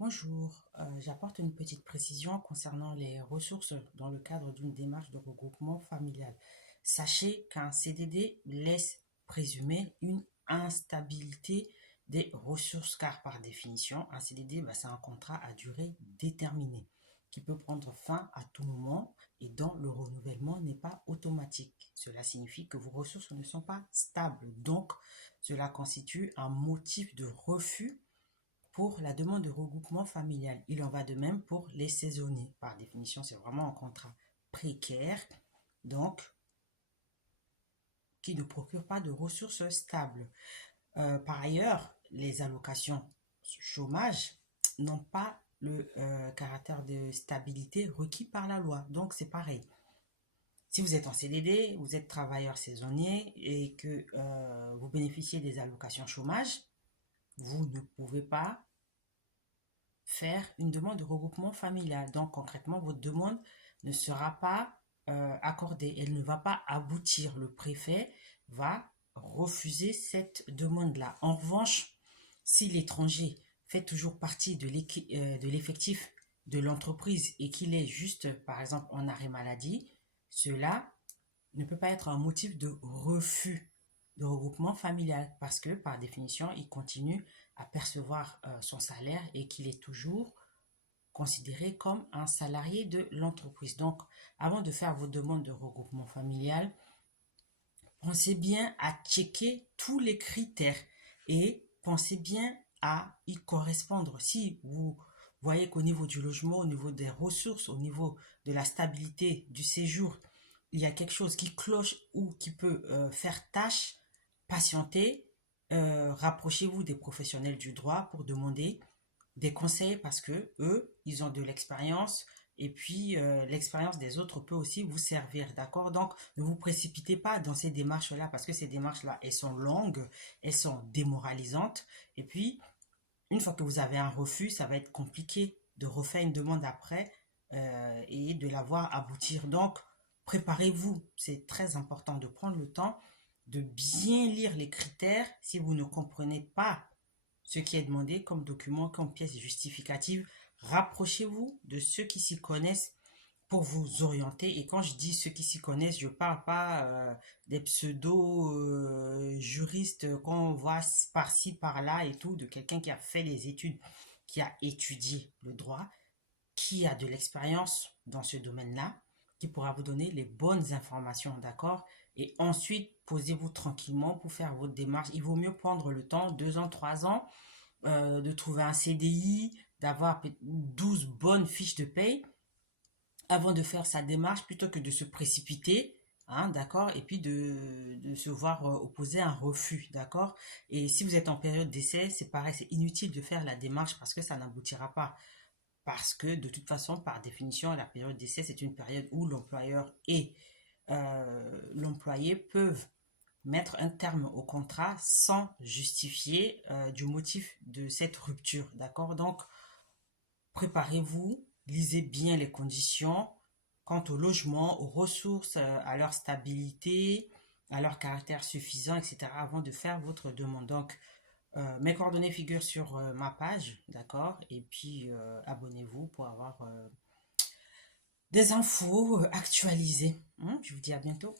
Bonjour, j'apporte une petite précision concernant les ressources dans le cadre d'une démarche de regroupement familial. Sachez qu'un CDD laisse présumer une instabilité des ressources car par définition, un CDD, c'est un contrat à durée déterminée qui peut prendre fin à tout moment et dont le renouvellement n'est pas automatique. Cela signifie que vos ressources ne sont pas stables. Donc, cela constitue un motif de refus pour la demande de regroupement familial. Il en va de même pour les saisonniers. Par définition, c'est vraiment un contrat précaire, donc qui ne procure pas de ressources stables. Par ailleurs, les allocations chômage n'ont pas le caractère de stabilité requis par la loi. Donc, c'est pareil. Si vous êtes en CDD, vous êtes travailleur saisonnier et que vous bénéficiez des allocations chômage, vous ne pouvez pas faire une demande de regroupement familial. Donc concrètement, votre demande ne sera pas accordée. Elle ne va pas aboutir. Le préfet va refuser cette demande-là. En revanche, si l'étranger fait toujours partie de l'effectif de l'entreprise et qu'il est juste, par exemple, en arrêt maladie, cela ne peut pas être un motif de refus de regroupement familial parce que par définition, il continue à percevoir son salaire et qu'il est toujours considéré comme un salarié de l'entreprise. Donc, avant de faire vos demandes de regroupement familial, pensez bien à checker tous les critères et pensez bien à y correspondre. Si vous voyez qu'au niveau du logement, au niveau des ressources, au niveau de la stabilité du séjour, il y a quelque chose qui cloche ou qui peut faire tâche, patientez, rapprochez-vous des professionnels du droit pour demander des conseils parce que eux, ils ont de l'expérience et puis l'expérience des autres peut aussi vous servir, d'accord? Donc, ne vous précipitez pas dans ces démarches-là parce que ces démarches-là, elles sont longues, elles sont démoralisantes et puis une fois que vous avez un refus, ça va être compliqué de refaire une demande après et de la voir aboutir. Donc, préparez-vous. C'est très important de prendre le temps de bien lire les critères. Si vous ne comprenez pas ce qui est demandé comme document, comme pièce justificative, rapprochez-vous de ceux qui s'y connaissent pour vous orienter. Et quand je dis ceux qui s'y connaissent, je ne parle pas des pseudo-juristes qu'on voit par-ci, par-là et tout, de quelqu'un qui a fait les études, qui a étudié le droit, qui a de l'expérience dans ce domaine-là, qui pourra vous donner les bonnes informations, d'accord? Et ensuite, posez-vous tranquillement pour faire votre démarche. Il vaut mieux prendre le temps, 2 ans, 3 ans, de trouver un CDI, d'avoir 12 bonnes fiches de paye avant de faire sa démarche plutôt que de se précipiter, hein, d'accord, et puis de se voir opposer un refus, d'accord. Et si vous êtes en période d'essai, c'est pareil, c'est inutile de faire la démarche parce que ça n'aboutira pas. Parce que de toute façon, par définition, la période d'essai, c'est une période où l'employeur et l'employé peuvent mettre un terme au contrat sans justifier du motif de cette rupture, d'accord? Donc, préparez-vous, lisez bien les conditions quant au logement, aux ressources, à leur stabilité, à leur caractère suffisant, etc. avant de faire votre demande. Donc, mes coordonnées figurent sur ma page, d'accord? Et puis, abonnez-vous pour avoir des infos actualisées. Je vous dis à bientôt.